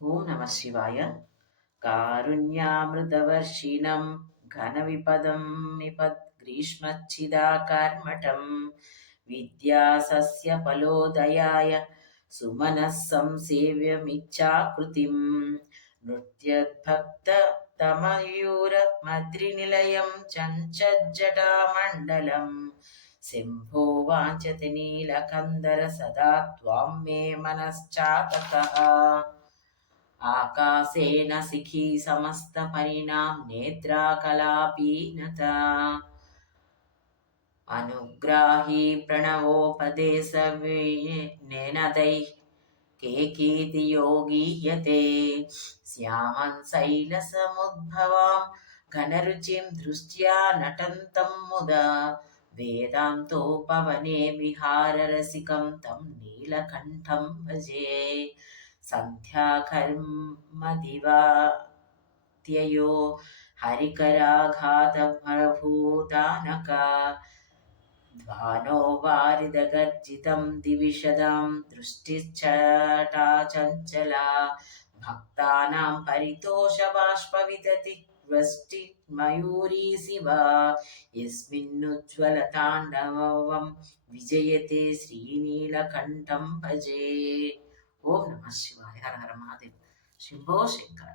ఓం నమ శివాయ. కారుణ్యామృతవర్షిణం ఘనవిపదం నిపద్గ్రీష్మచ్చిదాకర్మటం విద్యాసస్యఫలోదయాయ సుమనః సంసేవ్యమిచ్చాకృతిం నృత్యద్భక్తమయూరమద్రినిలయం చంచజ్జటామండలం శంభో వాంఛతి నీలకందర సదా త్వాం మే మనశ్చాతకః ఆకాశేన శిఖీ సమస్త పరిణాం నేత్రాకలాపీనత అనుగ్రాహీ ప్రణవోపదేశ నేనదై కేకీతి యోగీయతే శ్యామం శైలసముద్భవాం ఘనరుచిం దృష్ట్యా నటంతం ముదా వేదాంతోపవనే విహారరసికం తం నీలకంఠం భజే సంధ్యాకర్మదివాత్యయో హరికరాఘాతభరభూతానక ధ్వానో వారిదగర్జితం దివిషదాం దృష్టిశ్చటాచంచలా భక్తానాం పరితోషబాష్పవిదతి వష్టి మయూరీ శివా యస్మిన్నుజ్వలతాండవం విజయతే శ్రీనీలకంఠం భజే. ఓం నమ శివాయ. హర హర మహాదేవ్. శంభో శంకర.